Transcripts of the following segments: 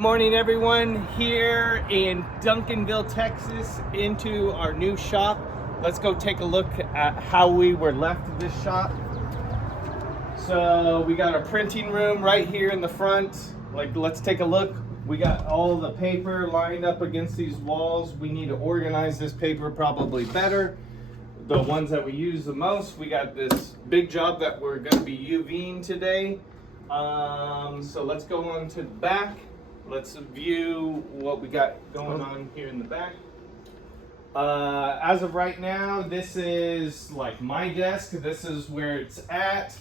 Morning everyone, here in Duncanville, Texas, into our new shop. Let's go take a look at how we were left this shop. So we got our printing room right here in the front. Let's take a look. We got all the paper lined up against these walls. We need to organize this paper probably better. The ones that we use the most. We got this big job that we're going to be UVing today. So let's go on to the back. Let's view what we got going on here in the back. As of right now, this is like my desk. This is where it's at.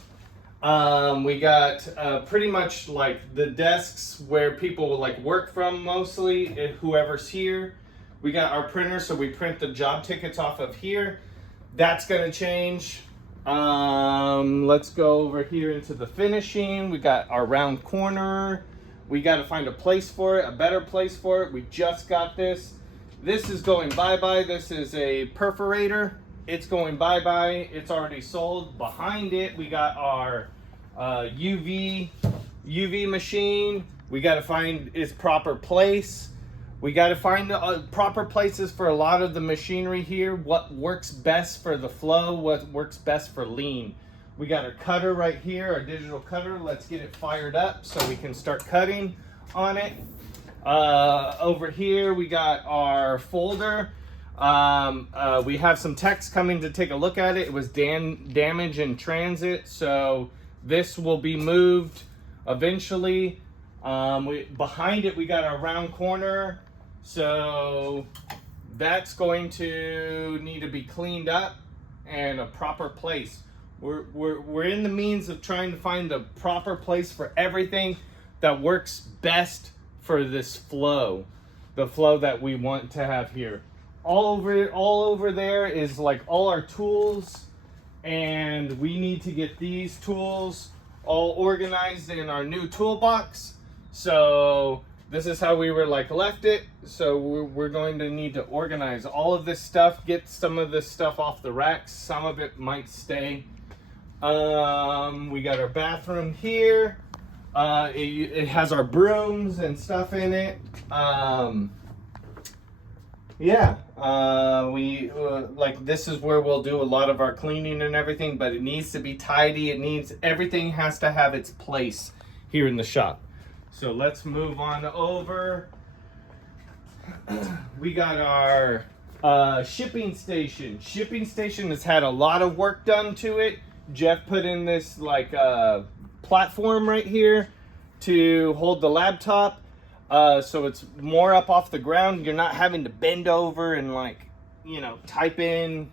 We got pretty much like the desks where people will like work from mostly, whoever's here. We got our printer, so we print the job tickets off of here. That's gonna change. Let's go over here into the finishing. We got our round corner. We got to find a place for it, a better place for it. We just got this. This is going bye-bye. This is a perforator. It's going bye-bye. It's already sold. Behind it, we got our UV machine. We got to find its proper place. We got to find the proper places for a lot of the machinery here. What works best for the flow, what works best for lean. We got our cutter right here, our digital cutter. Let's get it fired up so we can start cutting on it. Over here, we got our folder. We have some techs coming to take a look at it. It was damaged in transit, so this will be moved eventually. Behind it, we got our round corner. So that's going to need to be cleaned up and a proper place. We're in the means of trying to find the proper place for everything that works best for this flow, the flow that we want to have here. All over there is like all our tools, and we need to get these tools all organized in our new toolbox. So this is how we were like left it. So we're going to need to organize all of this stuff, get some of this stuff off the racks. Some of it might stay. We got our bathroom here. It has our brooms and stuff in it. Like this is where we'll do a lot of our cleaning and everything, but it needs to be tidy. Everything has to have its place here in the shop. So let's move on over. We got our shipping station. Shipping station has had a lot of work done to it. Jeff put in this like platform right here to hold the laptop, so it's more up off the ground. You're not having to bend over and like, you know, type in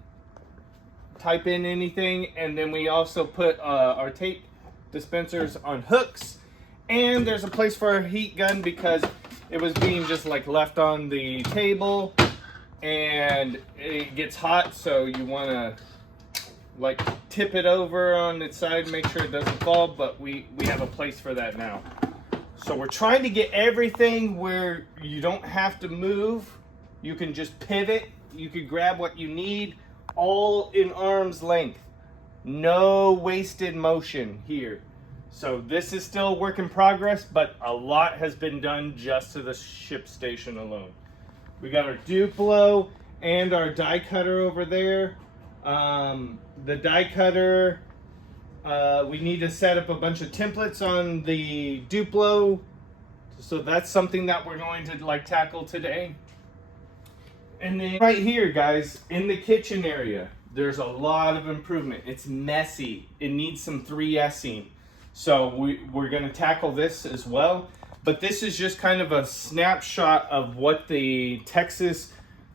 anything. And then we also put our tape dispensers on hooks, and there's a place for a heat gun because it was being just like left on the table and it gets hot, so you want to like tip it over on its side, make sure it doesn't fall, but we have a place for that now. So we're trying to get everything where you don't have to move. You can just pivot. You can grab what you need, all in arm's length. No wasted motion here. So this is still a work in progress, but a lot has been done just to the ship station alone. We got our Duplo and our die cutter over there. The die cutter, we need to set up a bunch of templates on the Duplo, so that's something that we're going to like tackle today. And then right here, guys, in the kitchen area, there's a lot of improvement. It's messy. It needs some 3S'ing. So we're going to tackle this as well. But this is just kind of a snapshot of what the Texas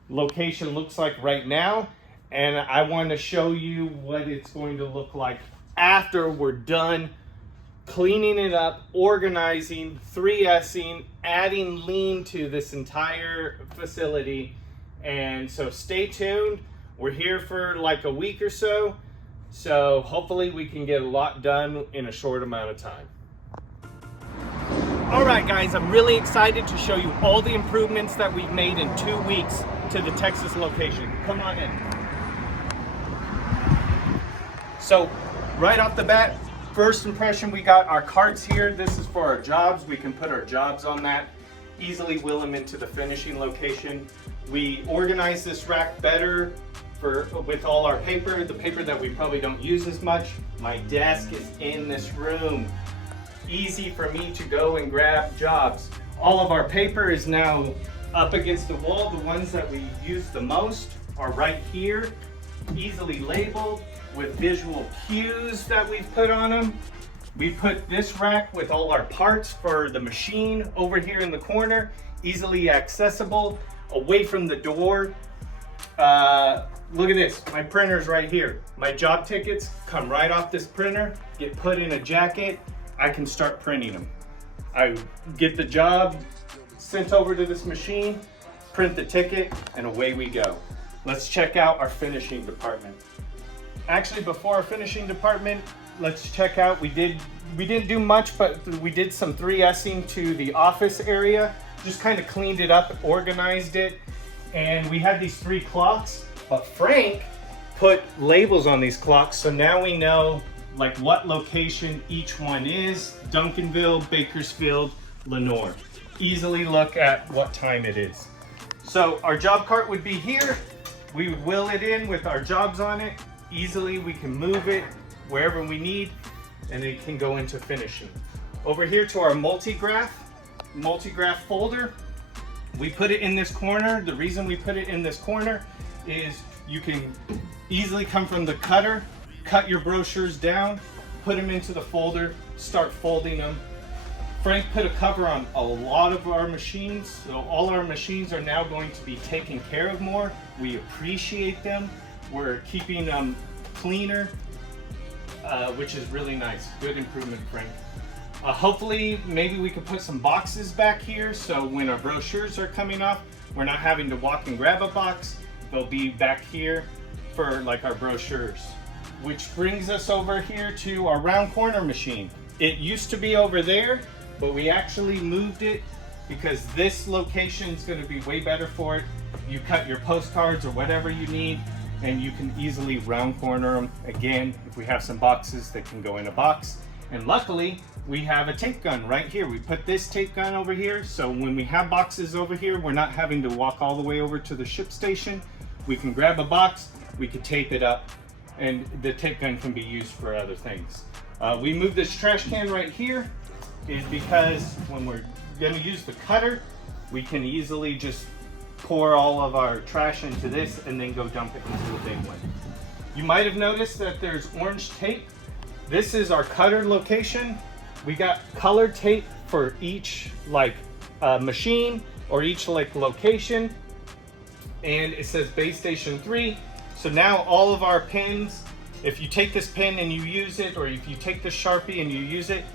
location looks like right now. And I want to show you what it's going to look like after we're done cleaning it up, organizing, 3S'ing, adding lean to this entire facility. And so stay tuned. We're here for like a week or so. So hopefully we can get a lot done in a short amount of time. All right, guys, I'm really excited to show you all the improvements that we've made in 2 weeks to the Texas location. Come on in. So right off the bat, first impression, we got our carts here. This is for our jobs. We can put our jobs on that. easily wheel them into the finishing location. We organize this rack better with all our paper, the paper that we probably don't use as much. My desk is in this room. Easy for me to go and grab jobs. All of our paper is now up against the wall. The ones that we use the most are right here, easily labeled with visual cues that we've put on them. We put this rack with all our parts for the machine over here in the corner, easily accessible, away from the door. Look at this, my printer's right here. My job tickets come right off this printer, get put in a jacket, I can start printing them. I get the job sent over to this machine, print the ticket, and away we go. Let's check out our finishing department. Actually, before our finishing department, let's check out, we didn't do much, but we did some 3S'ing to the office area, just kind of cleaned it up, organized it, and we had these 3 clocks, but Frank put labels on these clocks, so now we know like what location each one is: Duncanville, Bakersfield, Lenore. Easily look at what time it is. So our job cart would be here. We would wheel it in with our jobs on it. Easily we can move it wherever we need, and it can go into finishing. Over here to our multi-graph folder, we put it in this corner. The reason we put it in this corner is you can easily come from the cutter, cut your brochures down, put them into the folder, start folding them. Frank put a cover on a lot of our machines, so all our machines are now going to be taken care of more. We appreciate them. We're keeping them cleaner, which is really nice. Good improvement, Frank. Hopefully, maybe we could put some boxes back here, so when our brochures are coming off, we're not having to walk and grab a box. They'll be back here for like our brochures. Which brings us over here to our round corner machine. It used to be over there, but we actually moved it because this location is going to be way better for it. You cut your postcards or whatever you need, and you can easily round corner them. Again, if we have some boxes, they can go in a box. And luckily, we have a tape gun right here. We put this tape gun over here, so when we have boxes over here, we're not having to walk all the way over to the ship station. We can grab a box, we could tape it up, and the tape gun can be used for other things. We moved this trash can right here is because when we're going to use the cutter, we can easily just pour all of our trash into this and then go dump it into the big one. You might have noticed that there's orange tape. This is our cutter location. We got colored tape for each machine or each location, and it says base station 3. So now all of our pins, if you take this pin and you use it, or if you take this Sharpie and you use it,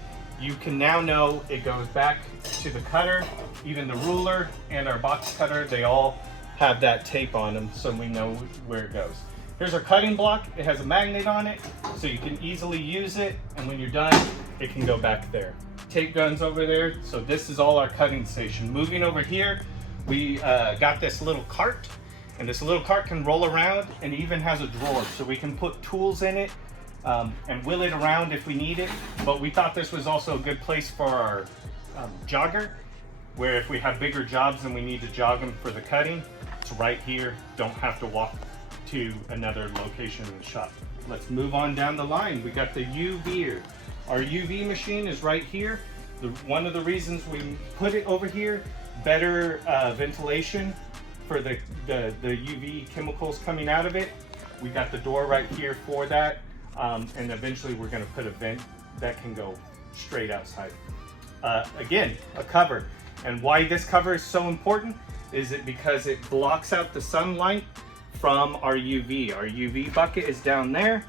you can now know it goes back to the cutter. Even the ruler and our box cutter, they all have that tape on them, so we know where it goes. Here's our cutting block. It has a magnet on it, so you can easily use it, and when you're done, it can go back there. Tape guns over there, so this is all our cutting station. Moving over here, we got this little cart, and this little cart can roll around and even has a drawer, so we can put tools in it and wheel it around if we need it. But we thought this was also a good place for our jogger, where if we have bigger jobs and we need to jog them for the cutting, it's right here. Don't have to walk to another location in the shop. Let's move on down the line. We got the UV. Our UV machine is right here. One of the reasons we put it over here, better ventilation for the UV chemicals coming out of it. We got the door right here for that, and eventually we're going to put a vent that can go straight outside. Again, a cover. And why this cover is so important is it because it blocks out the sunlight from our UV. Our UV bucket is down there,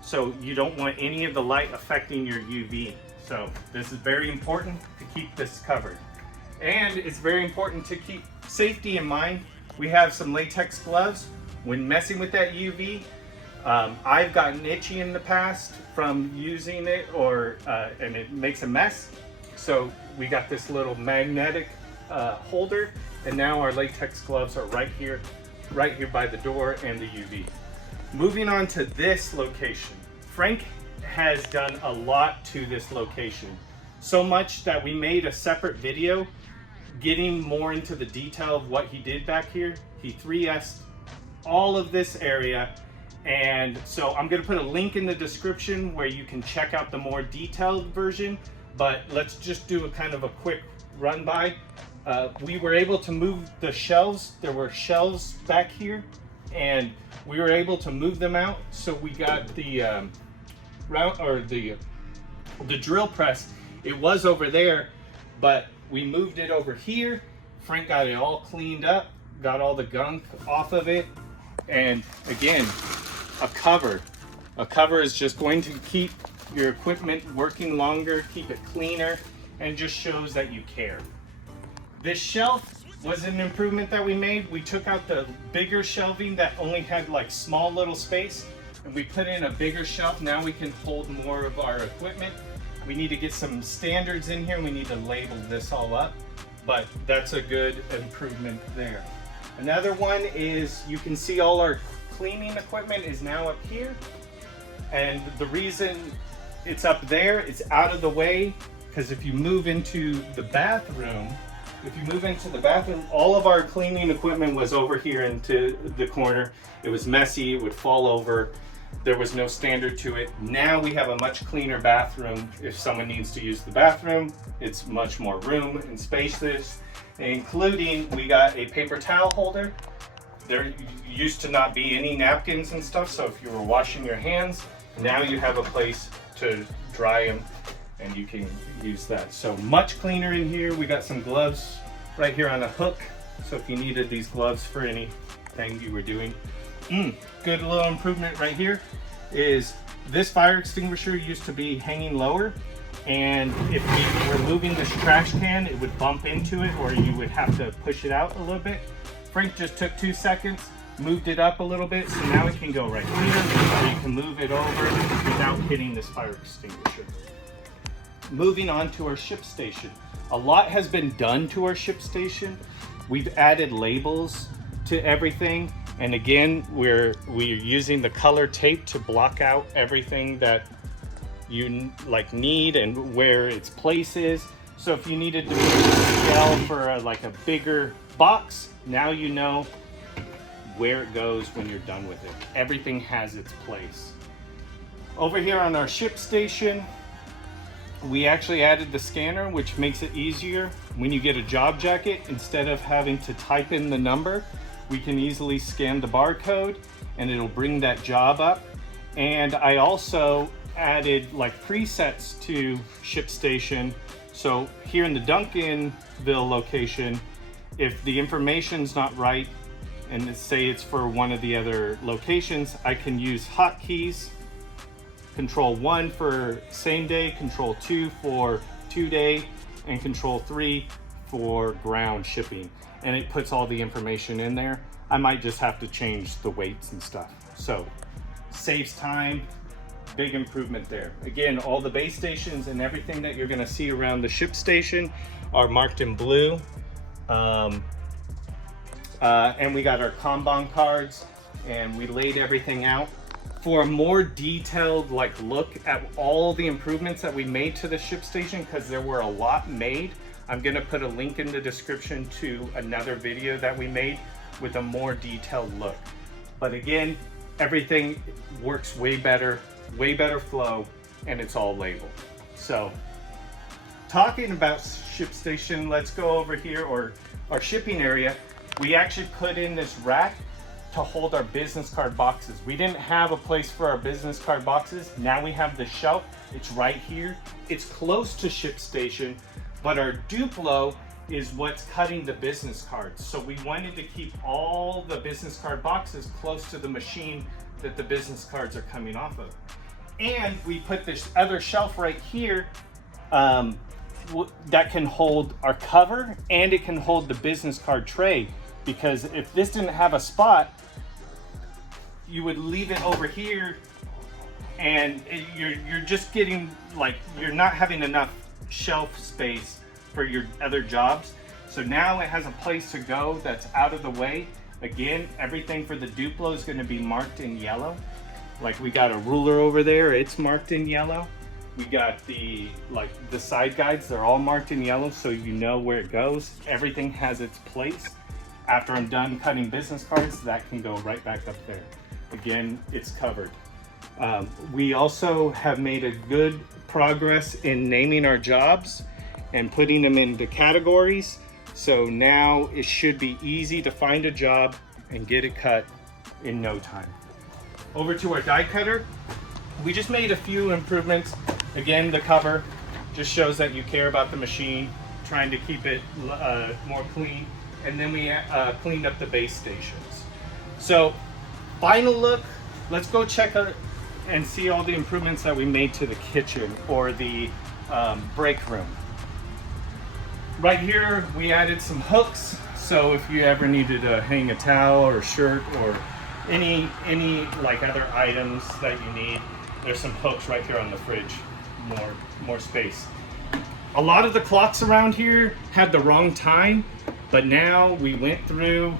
so you don't want any of the light affecting your UV. So this is very important to keep this covered. And it's very important to keep safety in mind. We have some latex gloves. When messing with that UV, I've gotten itchy in the past from using it, and it makes a mess. So we got this little magnetic holder, and now our latex gloves are right here by the door and the UV. Moving on to this location. Frank has done a lot to this location. So much that we made a separate video getting more into the detail of what he did back here. He 3S'd all of this area. And so I'm gonna put a link in the description where you can check out the more detailed version, but let's just do a kind of a quick run by. We were able to move the shelves. There were shelves back here and we were able to move them out. So we got the the drill press. It was over there, but we moved it over here. Frank got it all cleaned up, got all the gunk off of it. And again, a cover. A cover is just going to keep your equipment working longer, keep it cleaner, and just shows that you care. This shelf was an improvement that we made. We took out the bigger shelving that only had like small little space, and we put in a bigger shelf. Now we can hold more of our equipment. We need to get some standards in here. We need to label this all up, but that's a good improvement there. Another one is you can see all our cleaning equipment is now up here. And the reason it's up there, it's out of the way, because if you move into the bathroom, all of our cleaning equipment was over here into the corner. It was messy, it would fall over. There was no standard to it. Now we have a much cleaner bathroom. If someone needs to use the bathroom, it's much more room and spacious, including we got a paper towel holder. There used to not be any napkins and stuff, so if you were washing your hands, now you have a place to dry them and you can use that. So much cleaner in here. We got some gloves right here on a hook, so if you needed these gloves for anything you were doing. Good little improvement right here is this fire extinguisher used to be hanging lower, and if we were moving this trash can, it would bump into it or you would have to push it out a little bit. Frank just took 2 seconds, moved it up a little bit, so now it can go right here, or you can move it over without hitting this fire extinguisher. Moving on to our ship station. A lot has been done to our ship station. We've added labels to everything. And again, we're using the color tape to block out everything that you need and where its place is. So if you needed to scale for a bigger box, now you know where it goes when you're done with it. Everything has its place. Over here on our ship station, we actually added the scanner, which makes it easier. When you get a job jacket, instead of having to type in the number, we can easily scan the barcode and it'll bring that job up. And I also added presets to ShipStation. So here in the Duncanville location, if the information's not right, and say it's for one of the other locations, I can use hotkeys. Control 1 for same day, Control 2 for 2-day, and Control 3 for ground shipping. And it puts all the information in there. I might just have to change the weights and stuff. So saves time, big improvement there. Again, all the base stations and everything that you're gonna see around the ship station are marked in blue. And we got our Kanban cards and we laid everything out. For a more detailed look at all the improvements that we made to the ship station, because there were a lot made, I'm gonna put a link in the description to another video that we made with a more detailed look. But again, everything works way better flow, and it's all labeled. So talking about ShipStation, let's go over here, or our shipping area. We actually put in this rack to hold our business card boxes. We didn't have a place for our business card boxes. Now we have the shelf. It's right here. It's close to ShipStation, but our Duplo is what's cutting the business cards. So we wanted to keep all the business card boxes close to the machine that the business cards are coming off of. And we put this other shelf right here that can hold our cover, and it can hold the business card tray. Because if this didn't have a spot, you would leave it over here and you're just getting you're not having enough shelf space for your other jobs. So now it has a place to go that's out of the way. Again, everything for the Duplo is going to be marked in yellow. We got a ruler over there, it's marked in yellow. We got the side guides, they're all marked in yellow so you know where it goes. Everything has its place. After I'm done cutting business cards, that can go right back up there. Again, it's covered. We also have made a good progress in naming our jobs and putting them into categories. So now it should be easy to find a job and get it cut in no time. Over to our die cutter. We just made a few improvements. Again, the cover just shows that you care about the machine, trying to keep it more clean. And then we cleaned up the base stations. So final look, let's go check out and see all the improvements that we made to the kitchen or the break room. Right here, we added some hooks. So if you ever needed to hang a towel or shirt or any like other items that you need, there's some hooks right here on the fridge, more space. A lot of the clocks around here had the wrong time, but now we went through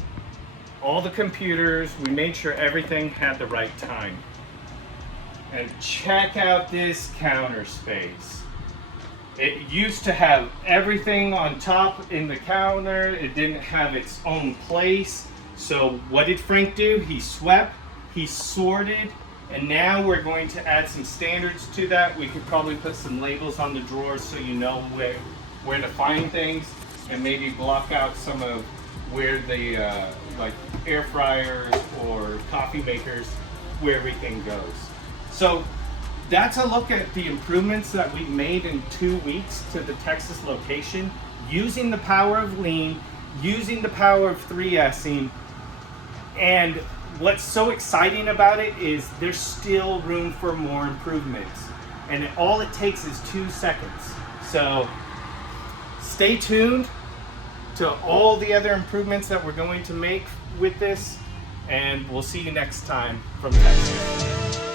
all the computers, we made sure everything had the right time. And check out this counter space. It used to have everything on top in the counter. It didn't have its own place. So what did Frank do? He swept, he sorted, and now we're going to add some standards to that. We could probably put some labels on the drawers so you know where to find things, and maybe block out some of where the like air fryers or coffee makers, where everything goes. So that's a look at the improvements that we made in 2 weeks to the Texas location, using the power of lean, using the power of 3S'ing. And what's so exciting about it is there's still room for more improvements. And all it takes is 2 seconds. So stay tuned to all the other improvements that we're going to make with this, and we'll see you next time from Texas.